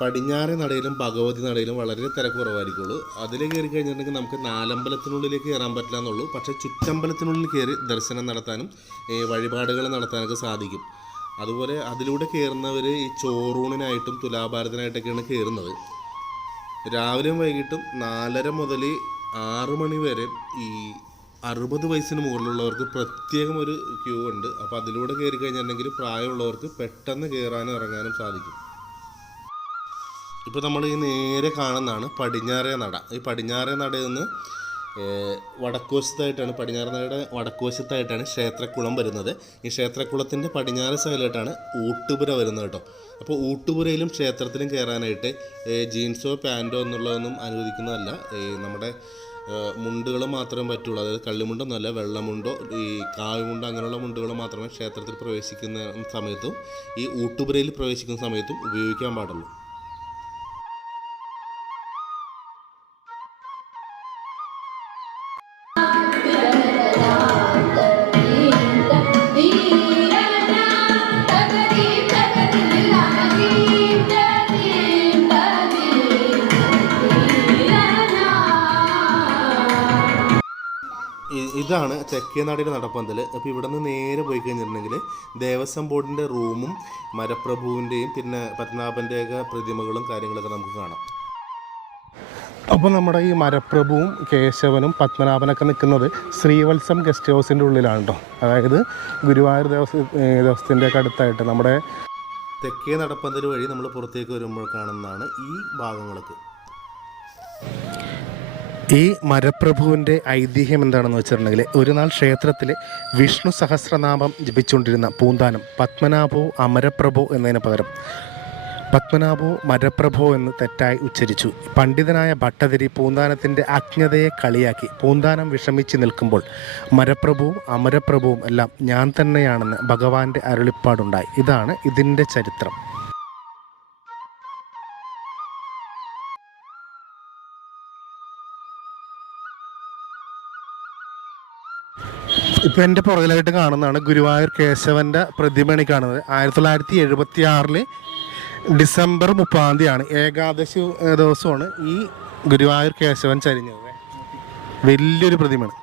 പടിഞ്ഞാറേ നടയിലും ഭഗവതി നടയിലും വളരെ തിരക്ക് കുറവായിരിക്കുള്ളൂ. അതിൽ കയറി കഴിഞ്ഞിട്ടുണ്ടെങ്കിൽ നമുക്ക് നാലമ്പലത്തിനുള്ളിലേക്ക് കയറാൻ പറ്റില്ല എന്നുള്ളൂ. പക്ഷേ ചുറ്റമ്പലത്തിനുള്ളിൽ കയറി ദർശനം നടത്താനും വഴിപാടുകൾ നടത്താനൊക്കെ സാധിക്കും. അതുപോലെ അതിലൂടെ കയറുന്നവർ ഈ ചോറൂണിനായിട്ടും തുലാഭാരത്തിനായിട്ടൊക്കെയാണ് കയറുന്നത്. രാവിലെയും വൈകിട്ടും 4:30 മുതൽ 6 മണി വരെ ഈ 60 വയസ്സിന് മുകളിലുള്ളവർക്ക് പ്രത്യേകം ഒരു ക്യൂ ഉണ്ട്. അപ്പോൾ അതിലൂടെ കയറി കഴിഞ്ഞിട്ടുണ്ടെങ്കിൽ പ്രായമുള്ളവർക്ക് പെട്ടെന്ന് കയറാനും ഇറങ്ങാനും സാധിക്കും. ഇപ്പോൾ നമ്മൾ ഈ നേരെ കാണുന്നതാണ് പടിഞ്ഞാറേ നട. ഈ പടിഞ്ഞാറേ നടയിൽ നിന്ന് വടക്കുവശത്തായിട്ടാണ്, പടിഞ്ഞാറേ നടയുടെ വടക്കുവശത്തായിട്ടാണ് ക്ഷേത്രക്കുളം വരുന്നത്. ഈ ക്ഷേത്രക്കുളത്തിൻ്റെ പടിഞ്ഞാറ് സൈഡിലായിട്ടാണ് ഊട്ടുപുര വരുന്നത് കേട്ടോ. അപ്പോൾ ഊട്ടുപുരയിലും ക്ഷേത്രത്തിലും കയറാനായിട്ട് ജീൻസോ പാൻറ്റോ എന്നുള്ളതൊന്നും അനുവദിക്കുന്നതല്ല. നമ്മുടെ മുണ്ടുകൾ മാത്രമേ പറ്റുള്ളൂ. അതായത് കള്ളിമുണ്ടൊന്നുമല്ല, വെള്ളമുണ്ടോ ഈ കാവിമുണ്ടോ അങ്ങനെയുള്ള മുണ്ടുകൾ മാത്രമേ ക്ഷേത്രത്തിൽ പ്രവേശിക്കുന്ന സമയത്തും ഈ ഊട്ടുപുരയിൽ പ്രവേശിക്കുന്ന സമയത്തും ഉപയോഗിക്കാൻ പാടുള്ളൂ. ഇതാണ് തെക്കേനാടിൻ്റെ നടപ്പന്തൽ. അപ്പോൾ ഇവിടെ നിന്ന് നേരെ പോയി കഴിഞ്ഞിട്ടുണ്ടെങ്കിൽ ദേവസ്വം ബോർഡിൻ്റെ റൂമും മരപ്രഭുവിൻ്റെയും പിന്നെ പത്മനാഭൻ്റെയൊക്കെ പ്രതിമകളും കാര്യങ്ങളൊക്കെ നമുക്ക് കാണാം. അപ്പോൾ നമ്മുടെ ഈ മരപ്രഭുവും കേശവനും പത്മനാഭനൊക്കെ നിൽക്കുന്നത് ശ്രീവത്സം ഗസ്റ്റ് ഹൗസിൻ്റെ ഉള്ളിലാണ് കേട്ടോ. അതായത് ഗുരുവായൂർ ദേവസ്ഥത്തിൻ്റെ ഒക്കെ അടുത്തായിട്ട് നമ്മുടെ തെക്കേ നടപ്പന്തൽ വഴി നമ്മൾ പുറത്തേക്ക് വരുമ്പോൾ കാണുന്നതാണ് ഈ ഭാഗങ്ങളൊക്കെ. ഈ മരപ്രഭുവിൻ്റെ ഐതിഹ്യം എന്താണെന്ന് വെച്ചിട്ടുണ്ടെങ്കിൽ, ഒരു നാൾ ക്ഷേത്രത്തിൽ വിഷ്ണു സഹസ്രനാമം ജപിച്ചുകൊണ്ടിരുന്ന പൂന്താനം പത്മനാഭോ അമരപ്രഭോ എന്നതിന് പകരം പത്മനാഭോ മരപ്രഭോ എന്ന് തെറ്റായി ഉച്ചരിച്ചു. പണ്ഡിതനായ ഭട്ടതിരി പൂന്താനത്തിൻ്റെ അജ്ഞതയെ കളിയാക്കി പൂന്താനം വിഷമിച്ച് നിൽക്കുമ്പോൾ മരപ്രഭുവും അമരപ്രഭുവും എല്ലാം ഞാൻ തന്നെയാണെന്ന് ഭഗവാന്റെ അരുളിപ്പാടുണ്ടായി. ഇതാണ് ഇതിൻ്റെ ചരിത്രം. ഇപ്പോൾ എൻ്റെ പുറകിലായിട്ട് കാണുന്നതാണ് ഗുരുവായൂർ കേശവൻ്റെ പ്രതിമയാണ് കാണുന്നത്. 1976 ഡിസംബർ 30 ഏകാദശി ദിവസമാണ് ഈ ഗുരുവായൂർ കേശവൻ ചരിഞ്ഞത്. വലിയൊരു പ്രതിമയാണ്.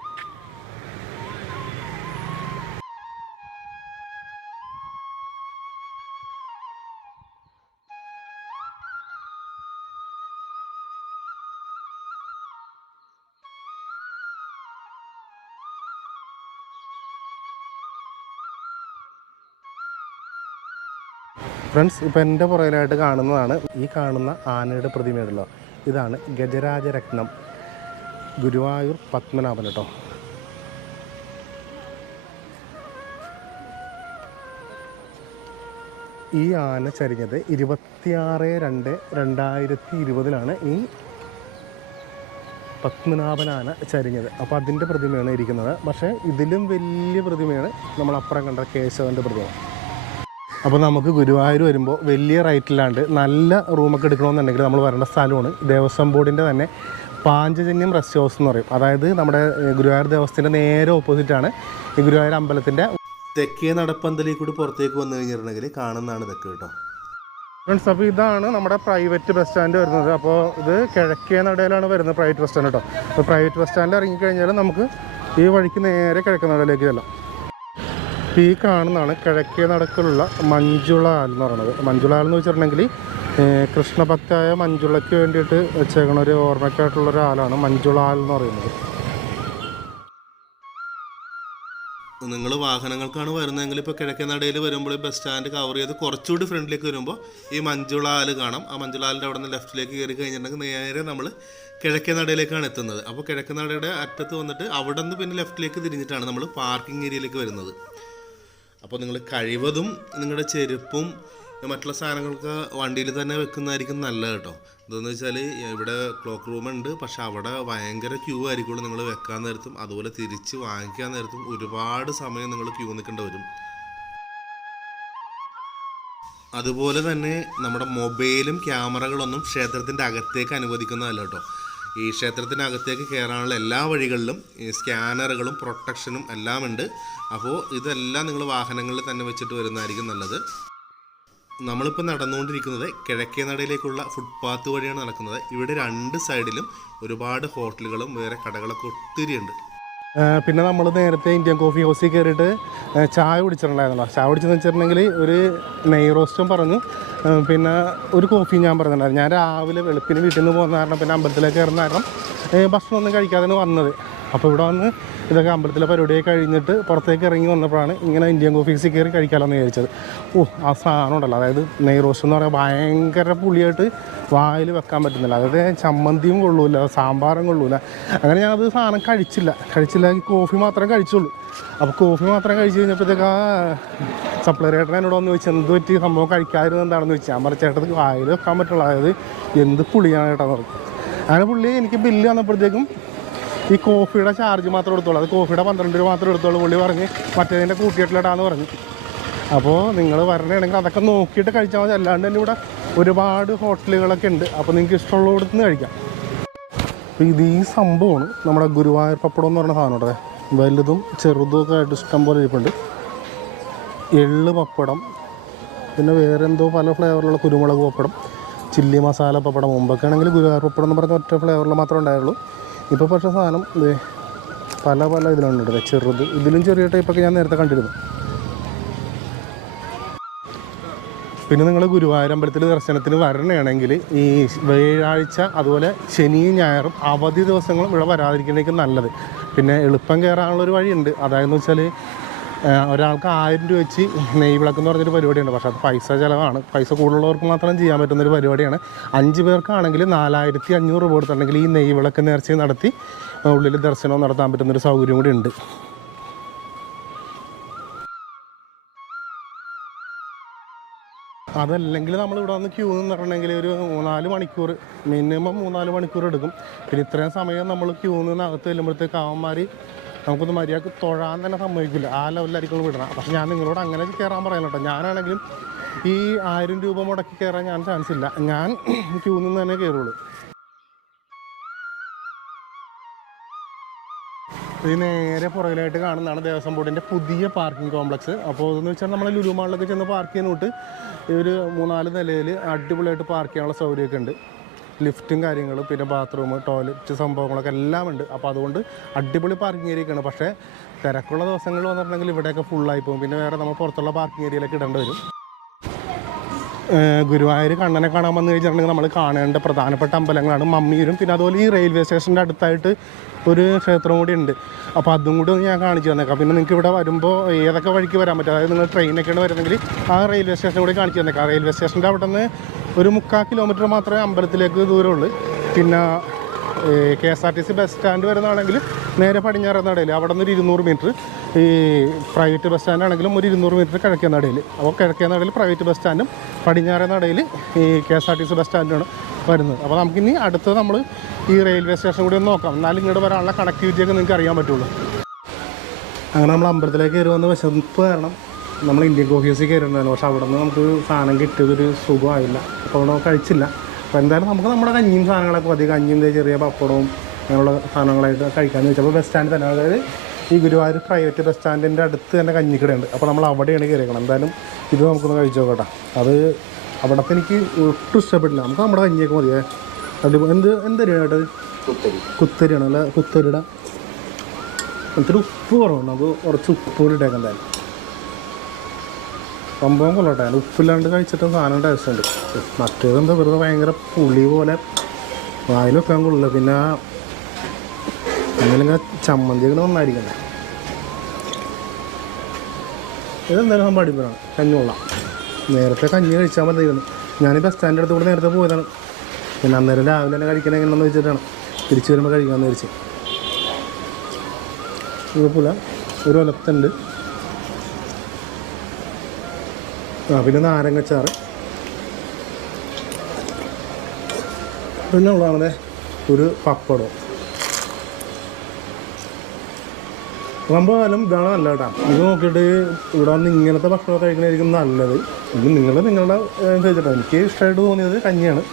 ഫ്രണ്ട്സ്, ഇപ്പോൾ എൻ്റെ പുറകിലായിട്ട് കാണുന്നതാണ് ഈ കാണുന്ന ആനയുടെ പ്രതിമയുണ്ടല്ലോ. ഇതാണ് ഗജരാജരത്നം ഗുരുവായൂർ പത്മനാഭൻ കേട്ടോ. ഈ ആന ചരിഞ്ഞത് 26/2/2020 ഈ പത്മനാഭൻ ആന ചരിഞ്ഞത്. അപ്പോൾ അതിൻ്റെ പ്രതിമയാണ് ഇരിക്കുന്നത്. പക്ഷേ ഇതിലും വലിയ പ്രതിമയാണ് നമ്മളപ്പുറം കണ്ട കേശവൻ്റെ പ്രതിമ. അപ്പോൾ നമുക്ക് ഗുരുവായൂർ വരുമ്പോൾ വലിയ റേറ്റില്ലാണ്ട് നല്ല റൂമൊക്കെ എടുക്കണമെന്നുണ്ടെങ്കിൽ നമ്മൾ വരേണ്ട സ്ഥലമാണ് ദേവസ്വം ബോർഡിൻ്റെ തന്നെ പാഞ്ചജന്യം റെസ്റ്റ് ഹൗസ് എന്ന് പറയും. അതായത് നമ്മുടെ ഗുരുവായൂർ ദേവസ്ഥത്തിൻ്റെ നേരെ ഓപ്പോസിറ്റാണ് ഈ ഗുരുവായൂർ അമ്പലത്തിൻ്റെ തെക്കേ നടപ്പന്തലിൽ കൂടി പുറത്തേക്ക് വന്നു കഴിഞ്ഞിട്ടുണ്ടെങ്കിൽ കാണുന്നതാണ് ഇതൊക്കെ കേട്ടോ. ഫ്രണ്ട്സ്, അപ്പോൾ ഇതാണ് നമ്മുടെ പ്രൈവറ്റ് ബസ് സ്റ്റാൻഡ് വരുന്നത്. അപ്പോൾ ഇത് കിഴക്കേ നടയിലാണ് വരുന്നത് പ്രൈവറ്റ് ബസ് സ്റ്റാൻഡ് കേട്ടോ. അപ്പോൾ പ്രൈവറ്റ് ബസ് സ്റ്റാൻഡിൽ ഇറങ്ങിക്കഴിഞ്ഞാൽ നമുക്ക് ഈ വഴിക്ക് നേരെ കിഴക്കേ നടയിലേക്ക് ചെല്ലാം. ഈ കാണുന്നതാണ് കിഴക്കേ നടക്കിലുള്ള മഞ്ജുളാൽ എന്ന് പറയുന്നത്. മഞ്ജുളാൽ എന്ന് വെച്ചിട്ടുണ്ടെങ്കിൽ കൃഷ്ണഭക്തായ മഞ്ജുളയ്ക്ക് വേണ്ടിയിട്ട് വെച്ചേക്കണ ഒരു ഓർമ്മയ്ക്കായിട്ടുള്ള ഒരാളാണ് മഞ്ജുളാൽ എന്ന് പറയുന്നത്. നിങ്ങൾ വാഹനങ്ങൾക്കാണ് വരുന്നതെങ്കിൽ ഇപ്പോൾ കിഴക്കേ നടയിൽ വരുമ്പോൾ ബസ് സ്റ്റാൻഡ് കവർ ചെയ്ത് കുറച്ചുകൂടി ഫ്രണ്ടിലേക്ക് വരുമ്പോൾ ഈ മഞ്ജുളാൽ കാണാം. ആ മഞ്ജുളാലിൻ്റെ അവിടെ നിന്ന് ലെഫ്റ്റിലേക്ക് കയറി കഴിഞ്ഞിട്ടുണ്ടെങ്കിൽ നേരെ നമ്മൾ കിഴക്കേ നടയിലേക്കാണ് എത്തുന്നത്. അപ്പോൾ കിഴക്കേ നടയുടെ അറ്റത്ത് വന്നിട്ട് അവിടെ നിന്ന് പിന്നെ ലെഫ്റ്റിലേക്ക് തിരിഞ്ഞിട്ടാണ് നമ്മൾ പാർക്കിംഗ് ഏരിയയിലേക്ക് വരുന്നത്. അപ്പോൾ നിങ്ങൾ കഴിവതും നിങ്ങളുടെ ചെരുപ്പും മറ്റുള്ള സാധനങ്ങളൊക്കെ വണ്ടിയിൽ തന്നെ വെക്കുന്നതായിരിക്കും നല്ലത് കേട്ടോ. എന്താണെന്ന് വെച്ചാൽ ഇവിടെ ക്ലോക്ക് റൂമുണ്ട്, പക്ഷെ അവിടെ ഭയങ്കര ക്യൂ ആയിരിക്കുള്ളൂ നിങ്ങൾ വെക്കാൻ നേരത്തും അതുപോലെ തിരിച്ച് വാങ്ങിക്കാൻ നേരത്തും ഒരുപാട് സമയം നിങ്ങൾ ക്യൂ നിൽക്കേണ്ടി വരും. അതുപോലെ തന്നെ നമ്മുടെ മൊബൈലും ക്യാമറകളൊന്നും ക്ഷേത്രത്തിൻ്റെ അകത്തേക്ക് അനുവദിക്കുന്നതല്ല കേട്ടോ. ഈ ക്ഷേത്രത്തിനകത്തേക്ക് കയറാനുള്ള എല്ലാ വഴികളിലും ഈ സ്കാനറുകളും പ്രൊട്ടക്ഷനും എല്ലാം ഉണ്ട്. അപ്പോൾ ഇതെല്ലാം നിങ്ങൾ വാഹനങ്ങളിൽ തന്നെ വെച്ചിട്ട് വരുന്നതായിരിക്കും നല്ലത്. നമ്മളിപ്പോൾ നടന്നുകൊണ്ടിരിക്കുന്നത് കിഴക്കേ നടയിലേക്കുള്ള ഫുട്പാത്ത് വഴിയാണ് നടക്കുന്നത്. ഇവിടെ രണ്ട് സൈഡിലും ഒരുപാട് ഹോട്ടലുകളും വേറെ കടകളൊക്കെ ഒത്തിരിയുണ്ട്. പിന്നെ നമ്മൾ നേരത്തെ ഇന്ത്യൻ കോഫി ഹൗസിൽ കയറിയിട്ട് ചായ കുടിച്ചിട്ടുണ്ടായിരുന്നല്ലോ. ചായ കുടിച്ചെന്ന് വെച്ചിട്ടുണ്ടെങ്കിൽ ഒരു നെയ് റോസ്റ്റും പറഞ്ഞു, പിന്നെ ഒരു കോഫി ഞാൻ പറഞ്ഞിട്ടുണ്ടായിരുന്നു. ഞാൻ രാവിലെ വെളുപ്പിന് വീട്ടിൽ നിന്ന് പോകുന്ന കാരണം പിന്നെ അമ്പലത്തിലേക്ക് കയറുന്ന കാരണം ഭക്ഷണമൊന്നും കഴിക്കാതെയാണ് വന്നത്. അപ്പോൾ ഇവിടെ വന്ന് ഇതൊക്കെ അമ്പലത്തിലെ പരിപാടിയൊക്കെ കഴിഞ്ഞിട്ട് പുറത്തേക്ക് ഇറങ്ങി വന്നപ്പോഴാണ് ഇങ്ങനെ ഇന്ത്യൻ കോഫീസിൽ കയറി കഴിക്കാമെന്ന് വിചാരിച്ചത്. ആ സാധനം ഉണ്ടല്ലോ, അതായത് നെയ് റോസ്റ്റ് എന്ന് പറയുമ്പോൾ ഭയങ്കര പുളിയായിട്ട് വായിൽ വെക്കാൻ പറ്റുന്നില്ല. അതായത് ചമ്മന്തിയും കൊള്ളൂല, സാമ്പാറും കൊള്ളൂല. അങ്ങനെ ഞാനത് സാധനം കഴിച്ചില്ല, കോഫി മാത്രമേ കഴിച്ചുള്ളൂ. അപ്പോൾ കോഫി മാത്രം കഴിച്ച് കഴിഞ്ഞപ്പോഴത്തേക്ക് ആ സപ്ലൈ റേറ്റർ എന്നോട് വന്ന് ചോദിച്ചു എന്ത് പറ്റി സംഭവം കഴിക്കാതിരുന്നത് എന്താണെന്ന് ചോദിച്ചാൽ ഞാൻ പറഞ്ഞ ചേട്ടത് വായിൽ വെക്കാൻ പറ്റുള്ളൂ, അതായത് എന്ത് പുളിയാണ് ചേട്ടാന്ന് പറഞ്ഞു. അങ്ങനെ പുള്ളി എനിക്ക് ബില്ല് വന്നപ്പോഴത്തേക്കും ഈ കോഫിയുടെ ചാർജ് മാത്രം എടുത്തോളൂ, അത് കോഫിയുടെ 12 രൂപ മാത്രം എടുത്തോളൂ. പുള്ളി പറഞ്ഞ് മറ്റേതിൻ്റെ കൂട്ടിയിട്ടിലിടാന്ന് പറഞ്ഞു. അപ്പോൾ നിങ്ങൾ വരണയാണെങ്കിൽ അതൊക്കെ നോക്കിയിട്ട് കഴിച്ചാൽ മതി. അല്ലാണ്ട് തന്നെ ഇവിടെ ഒരുപാട് ഹോട്ടലുകളൊക്കെ ഉണ്ട്. അപ്പോൾ നിങ്ങൾക്ക് ഇഷ്ടമുള്ളിടത്ത് നിന്ന് കഴിക്കാം. അപ്പോൾ ഇത് ഈ സംഭവമാണ് നമ്മുടെ ഗുരുവായൂർ പപ്പടം എന്ന് പറഞ്ഞ സാധനം ഇവിടെ വലുതും ചെറുതും ഒക്കെ ആയിട്ട് ഇഷ്ടം പോലെ ഇരിപ്പുണ്ട്. എള്ള് പപ്പടം, പിന്നെ വേറെ എന്തോ പല ഫ്ലേവറിലുള്ള കുരുമുളക് പപ്പടം, ചില്ലി മസാല പപ്പടം. മുമ്പൊക്കെ ആണെങ്കിൽ ഗുരുവായൂർ പപ്പടം എന്ന് പറഞ്ഞ ഒറ്റ ഫ്ലേവറിൽ മാത്രമേ ഉണ്ടായുള്ളൂ. ഇപ്പോൾ പക്ഷേ സാധനം പല ഇതിലുണ്ട്. ചെറുത്, ഇതിലും ചെറിയ ടൈപ്പൊക്കെ ഞാൻ നേരത്തെ കണ്ടിരുന്നു. പിന്നെ നിങ്ങൾ ഗുരുവായൂർ അമ്പലത്തിൽ ദർശനത്തിന് വരണയാണെങ്കിൽ ഈ വ്യാഴാഴ്ച അതുപോലെ ശനിയും ഞായറും അവധി ദിവസങ്ങളും ഇവിടെ വരാതിരിക്കുന്നതായിരിക്കും നല്ലത്. പിന്നെ എളുപ്പം കയറാനുള്ളൊരു വഴിയുണ്ട്. അതായെന്ന് വെച്ചാൽ ഒരാൾക്ക് 1000 രൂപ വെച്ച് നെയ് വിളക്ക് എന്ന് പറഞ്ഞൊരു പരിപാടിയുണ്ട്. പക്ഷേ അത് പൈസ ചിലവാണ്. പൈസ കൂടുതലുള്ളവർക്ക് മാത്രം ചെയ്യാൻ പറ്റുന്നൊരു പരിപാടിയാണ്. 5 പേർക്കാണെങ്കിൽ 4500 രൂപ കൊടുത്തിട്ടുണ്ടെങ്കിൽ ഈ നെയ് വിളക്ക് നേർച്ച നടത്തി ഉള്ളിൽ ദർശനം നടത്താൻ പറ്റുന്നൊരു സൗകര്യം കൂടി ഉണ്ട്. അതല്ലെങ്കിൽ നമ്മളിവിടെ വന്ന് ക്യൂ നിന്നിട്ടുണ്ടെങ്കിൽ ഒരു 3-4 മണിക്കൂർ, മിനിമം 3-4 മണിക്കൂർ എടുക്കും. പിന്നെ ഇത്രയും സമയം നമ്മൾ ക്യൂ നിന്നകത്ത് ചെല്ലുമ്പോഴത്തേക്ക് അവന്മാർ നമുക്കൊന്ന് മര്യാദക്ക് തൊഴാൻ തന്നെ സമ്മതിക്കില്ല. ആ ലെവലിലായിരിക്കും വിടണം. പക്ഷെ ഞാൻ നിങ്ങളോട് അങ്ങനെ കയറാൻ പറയാൻ കേട്ടോ. ഞാനാണെങ്കിലും ഈ 1000 രൂപ മുടക്കി കയറാൻ ഞാൻ ചാൻസ് ഇല്ല. ഞാൻ ക്യൂ നിന്ന് തന്നെ കയറുള്ളൂ. ഇത് നേരെ പുറകിലായിട്ട് കാണുന്നതാണ് ദേവസ്വം ബോർഡിൻ്റെ പുതിയ പാർക്കിംഗ് കോംപ്ലക്സ്. അപ്പോൾ ഇതെന്ന് വെച്ചാൽ നമ്മൾ ലുലു മാളിലൊക്കെ ചെന്ന് പാർക്ക് ചെയ്യുന്നോട്ട് ഒരു 3-4 നിലയിൽ അടിപൊളിയായിട്ട് പാർക്ക് ചെയ്യാനുള്ള സൗകര്യമൊക്കെ ഉണ്ട്. ലിഫ്റ്റും കാര്യങ്ങളും പിന്നെ ബാത്റൂം, ടോയ്ലറ്റ് സംഭവങ്ങളൊക്കെ എല്ലാം ഉണ്ട്. അപ്പോൾ അതുകൊണ്ട് അടിപൊളി പാർക്കിംഗ് ഏരിയയൊക്കെയാണ്. പക്ഷേ തിരക്കുള്ള ദിവസങ്ങളിൽ വന്നിട്ടുണ്ടെങ്കിൽ ഇവിടെയൊക്കെ ഫുള്ളായി പോകും. പിന്നെ വേറെ നമ്മൾ പുറത്തുള്ള പാർക്കിംഗ് ഏരിയയിലൊക്കെ ഇടേണ്ടി വരും. ഗുരുവായൂർ കണ്ണനെ കാണാൻ വന്നു കഴിഞ്ഞിട്ടുണ്ടെങ്കിൽ നമ്മൾ കാണേണ്ട പ്രധാനപ്പെട്ട അമ്പലങ്ങളാണ് മമ്മിയൂരും. പിന്നെ അതുപോലെ ഈ റെയിൽവേ സ്റ്റേഷൻ്റെ അടുത്തായിട്ട് ഒരു ക്ഷേത്രം കൂടി ഉണ്ട്. അപ്പോൾ അതും കൂടി ഒന്ന് ഞാൻ കാണിച്ചു തന്നേക്കാം. പിന്നെ നിങ്ങൾക്ക് ഇവിടെ വരുമ്പോൾ ഏതൊക്കെ വഴിക്ക് വരാൻ പറ്റും, അതായത് നിങ്ങൾ ട്രെയിനൊക്കെയാണ് വരുന്നെങ്കിൽ ആ റെയിൽവേ സ്റ്റേഷൻ കൂടി കാണിച്ചു തന്നേക്കാം. റെയിൽവേ സ്റ്റേഷൻ്റെ അവിടെ നിന്ന് ഒരു 3/4 കിലോമീറ്റർ മാത്രമേ അമ്പലത്തിലേക്ക് ദൂരമുള്ളൂ. പിന്നെ KSRTC ബസ് സ്റ്റാൻഡ് വരുന്നതാണെങ്കിൽ നേരെ പടിഞ്ഞാറേ നടയിൽ അവിടെ നിന്ന് ഒരു 200 മീറ്റർ, ഈ പ്രൈവറ്റ് ബസ് സ്റ്റാൻഡാണെങ്കിലും ഒരു 200 മീറ്റർ കിഴക്കേ നടയിൽ. അപ്പോൾ കിഴക്കേ നടയിൽ പ്രൈവറ്റ് ബസ് സ്റ്റാൻഡും പടിഞ്ഞാറേ നടയിൽ ഈ KSRTC ബസ് സ്റ്റാൻഡാണ് വരുന്നത്. അപ്പോൾ നമുക്കിനി അടുത്ത് നമ്മൾ ഈ റെയിൽവേ സ്റ്റേഷൻ കൂടി ഒന്ന് നോക്കാം. എന്നാലും ഇങ്ങോട്ട് വരാനുള്ള കണക്ടിവിറ്റിയൊക്കെ നിങ്ങൾക്ക് അറിയാൻ പറ്റുള്ളൂ. അങ്ങനെ നമ്മൾ അമ്പലത്തിലേക്ക് കയറി വന്ന് വിശപ്പ് കാരണം നമ്മൾ ഇന്ത്യൻ കോഫി ഹൗസിൽ കയറിയിട്ടുണ്ടായിരുന്നു. പക്ഷേ അവിടെ നിന്ന് നമുക്ക് സാധനം കിട്ടിയതൊരു സുഖമായില്ല. അപ്പോൾ അവിടെ കഴിച്ചില്ല. അപ്പോൾ എന്തായാലും നമുക്ക് നമ്മുടെ കഞ്ഞിയും സാധനങ്ങളൊക്കെ മതി. കഞ്ഞിയും ചെറിയ പപ്പടവും അങ്ങനെയുള്ള സാധനങ്ങളായിട്ട് കഴിക്കാമെന്ന് വെച്ചപ്പോൾ ബസ് സ്റ്റാൻഡ് തന്നെ, അതായത് ഈ ഗുരുവായൂർ പ്രൈവറ്റ് ബസ് സ്റ്റാൻഡിൻ്റെ അടുത്ത് തന്നെ കഞ്ഞിക്കടയുണ്ട്. അപ്പോൾ നമ്മൾ അവിടെയാണ് കയറിയേക്കണം. എന്തായാലും ഇത് നമുക്കൊന്ന് കഴിച്ചു നോക്കട്ടെ. അത് അവിടത്തെ എനിക്ക് ഒട്ടും ഇഷ്ടപ്പെട്ടില്ല. നമുക്ക് നമ്മുടെ കഞ്ഞിയൊക്കെ മതിയേ. എന്തരിയാണ് കേട്ടത്? കുത്തരിയാണ് അല്ല, കുത്തരിയുടെ എന്നിട്ട് ഉപ്പ് കുറവുണ്ട്. നമുക്ക് കുറച്ച് ഉപ്പ് കൂടി ഇട്ടേക്കാം. എന്തായാലും സംഭവം കൊള്ളട്ടെ. ഉപ്പില്ലാണ്ട് കഴിച്ചിട്ട് സാധനം ടേസ്റ്റ് ഉണ്ട്. മറ്റേതെന്താ വെറുതെ ഭയങ്കര പുളി പോലെ വായിൽ വെക്കാൻ കൊള്ളില്ല. പിന്നെ എന്തെങ്കിലും ചമ്മന്തികൾ നന്നായിരിക്കണ്ടേ. ഇതെന്തായാലും നമ്മൾ അടിപൊളിയാണ്. കഞ്ഞി കൊള്ളാം. നേരത്തെ കഞ്ഞി കഴിച്ചാൽ മതിയായിരുന്നു. ഞാൻ ബസ് സ്റ്റാൻഡിൻ്റെ അടുത്ത് കൂടെ നേരത്തെ പോയതാണ്. പിന്നെ അന്നേരം രാവിലെ തന്നെ കഴിക്കണ എങ്ങനെയാണെന്ന് വെച്ചിട്ടാണ് തിരിച്ച് വരുമ്പോൾ കഴിക്കാമെന്ന് വിചാരിച്ച്. കുഴപ്പമില്ല. ഒരു ഒലത്തുണ്ട്. പിന്നെ നാരങ്ങച്ചാറ്. പിന്നെ ഉള്ളതാണ് ഒരു പപ്പടം. സംഭവം ഇതാണ് നല്ല കേട്ടോ. ഇത് നോക്കിയിട്ട് ഇവിടെ വന്ന് ഇങ്ങനത്തെ ഭക്ഷണം കഴിക്കണമായിരിക്കും നല്ലത്. ഇത് നിങ്ങളുടെ അനുസരിച്ചിട്ടാണ്. എനിക്ക് ഇഷ്ടമായിട്ട് തോന്നിയത് കഞ്ഞിയാണ്.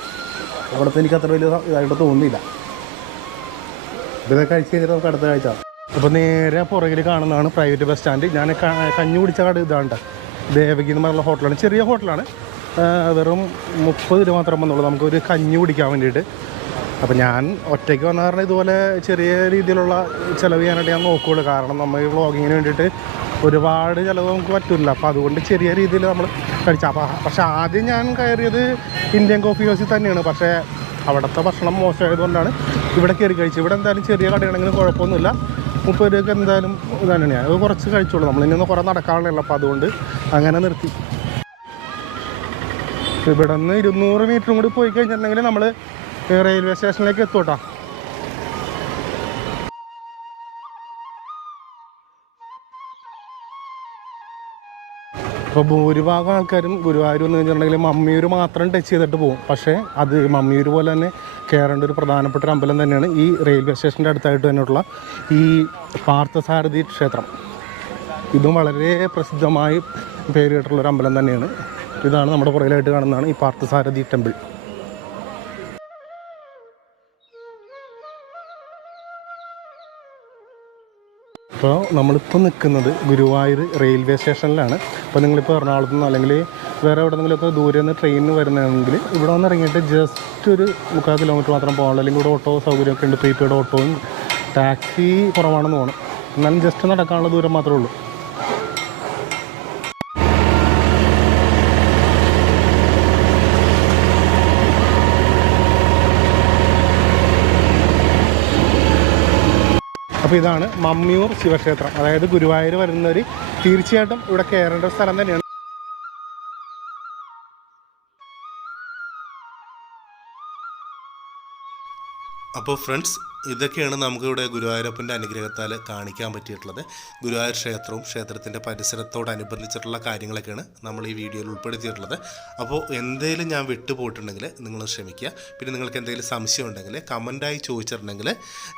അവിടുത്തെ എനിക്ക് അത്ര വലിയ ഇതായിട്ട് തോന്നിയില്ല. ഇതൊക്കെ കഴിച്ച് കഴിഞ്ഞിട്ട് നമുക്ക് അടുത്ത കാഴ്ച. അപ്പോൾ നേരെ പുറകിൽ കാണുന്നതാണ് പ്രൈവറ്റ് ബസ് സ്റ്റാൻഡ്. ഞാൻ കഞ്ഞി കുടിച്ച കട ഇതാണ് ദേവകി എന്ന് പറഞ്ഞുള്ള ഹോട്ടലാണ്. ചെറിയ ഹോട്ടലാണ്. വെറും 30 രൂപ മാത്രം വന്നുള്ളൂ നമുക്കൊരു കഞ്ഞി കുടിക്കാൻ വേണ്ടിയിട്ട്. അപ്പോൾ ഞാൻ ഒറ്റയ്ക്ക് വന്ന കാരണം ഇതുപോലെ ചെറിയ രീതിയിലുള്ള ചിലവ് ചെയ്യാനായിട്ട് ഞാൻ നോക്കുകയുള്ളൂ. കാരണം നമ്മൾ ഈ വ്ളോഗിങ്ങിന് വേണ്ടിയിട്ട് ഒരുപാട് ചിലവ് നമുക്ക് പറ്റില്ല. അപ്പോൾ അതുകൊണ്ട് ചെറിയ രീതിയിൽ നമ്മൾ കഴിച്ചു. പക്ഷേ ആദ്യം ഞാൻ കയറിയത് ഇന്ത്യൻ കോഫി ഹൗസിൽ തന്നെയാണ്. പക്ഷേ അവിടുത്തെ ഭക്ഷണം മോശമായതുകൊണ്ടാണ് ഇവിടെ കയറി കഴിച്ചത്. ഇവിടെ എന്തായാലും ചെറിയ കടയാണെങ്കിലും കുഴപ്പമൊന്നുമില്ല. 30 രൂപയ്ക്ക് എന്തായാലും ഇതാണ്. ഞാൻ അത് കുറച്ച് കഴിച്ചോളൂ. നമ്മളിന്ന് കുറേ നടക്കാനുള്ളതല്ല. അപ്പോൾ അതുകൊണ്ട് അങ്ങനെ നിർത്തി. ഇവിടെ നിന്ന് 200 മീറ്ററും കൂടി പോയി കഴിഞ്ഞിട്ടുണ്ടെങ്കിൽ നമ്മൾ റെയിൽവേ സ്റ്റേഷനിലേക്ക് എത്തും കേട്ടോ. അപ്പോൾ ഭൂരിഭാഗം ആൾക്കാരും ഗുരുവായൂർ എന്ന് വെച്ചിട്ടുണ്ടെങ്കിൽ മമ്മിയൂർ മാത്രം ടച്ച് ചെയ്തിട്ട് പോകും. പക്ഷേ അത് മമ്മിയൂർ പോലെ തന്നെ കയറേണ്ട ഒരു പ്രധാനപ്പെട്ട ഒരു അമ്പലം തന്നെയാണ് ഈ റെയിൽവേ സ്റ്റേഷൻ്റെ അടുത്തായിട്ട് തന്നെയുള്ള ഈ പാർത്ഥസാരഥി ക്ഷേത്രം. ഇതും വളരെ പ്രസിദ്ധമായി പേര് കേട്ടിട്ടുള്ളൊരു അമ്പലം തന്നെയാണ്. ഇതാണ് നമ്മുടെ പുറകിലായിട്ട് കാണുന്നതാണ് ഈ പാർത്ഥസാരഥി ടെമ്പിൾ. അപ്പോൾ നമ്മളിപ്പോൾ നിൽക്കുന്നത് ഗുരുവായൂർ റെയിൽവേ സ്റ്റേഷനിലാണ്. അപ്പോൾ നിങ്ങളിപ്പോൾ എറണാകുളത്ത് നിന്ന് അല്ലെങ്കിൽ വേറെ എവിടെയെങ്കിലുമൊക്കെ ദൂരെ നിന്ന് ട്രെയിനിന് വരുന്നതാണെങ്കിൽ ഇവിടെ വന്ന് ഇറങ്ങിയിട്ട് ജസ്റ്റ് ഒരു 3/4 കിലോമീറ്റർ മാത്രം പോകാനുള്ളൂ. അല്ലെങ്കിൽ ഇവിടെ ഓട്ടോ സൗകര്യമൊക്കെ ഉണ്ട്. പ്രീപെയ്ഡ് ഓട്ടോയും ടാക്സി കുറവാണെന്ന് തോന്നും. എന്നാലും ജസ്റ്റ് നടക്കാനുള്ള ദൂരം മാത്രമേ ഉള്ളൂ. അപ്പോൾ ഇതാണ് മമ്മിയൂർ ശിവക്ഷേത്രം. അതായത് ഗുരുവായൂർ വരുന്നവർ തീർച്ചയായിട്ടും ഇവിടെ കയറേണ്ട സ്ഥലം തന്നെയാണ്. അപ്പോൾ ഫ്രണ്ട്സ്, ഇതൊക്കെയാണ് നമുക്കിവിടെ ഗുരുവായൂരപ്പൻ്റെ അനുഗ്രഹത്താൽ കാണിക്കാൻ പറ്റിയിട്ടുള്ളത്. ഗുരുവായൂർ ക്ഷേത്രവും ക്ഷേത്രത്തിൻ്റെ പരിസരത്തോടനുബന്ധിച്ചിട്ടുള്ള കാര്യങ്ങളൊക്കെയാണ് നമ്മൾ ഈ വീഡിയോയിൽ ഉൾപ്പെടുത്തിയിട്ടുള്ളത്. അപ്പോൾ എന്തെങ്കിലും ഞാൻ വിട്ടുപോയിട്ടുണ്ടെങ്കിൽ നിങ്ങൾ ക്ഷമിക്കുക. പിന്നെ നിങ്ങൾക്ക് എന്തെങ്കിലും സംശയം ഉണ്ടെങ്കിൽ കമൻറ്റായി ചോദിച്ചിട്ടുണ്ടെങ്കിൽ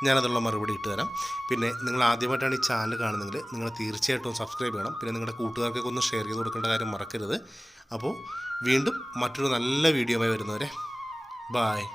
ഞാനതുള്ള മറുപടി ഇട്ട് തരാം. പിന്നെ നിങ്ങൾ ആദ്യമായിട്ടാണ് ഈ ചാനൽ കാണുന്നതെങ്കിൽ നിങ്ങൾ തീർച്ചയായിട്ടും സബ്സ്ക്രൈബ് ചെയ്യണം. പിന്നെ നിങ്ങളുടെ കൂട്ടുകാർക്കൊക്കെ ഒന്ന് ഷെയർ ചെയ്ത് കൊടുക്കേണ്ട കാര്യം മറക്കരുത്. അപ്പോൾ വീണ്ടും മറ്റൊരു നല്ല വീഡിയോയുമായി വരുന്നവരെ ബായ്.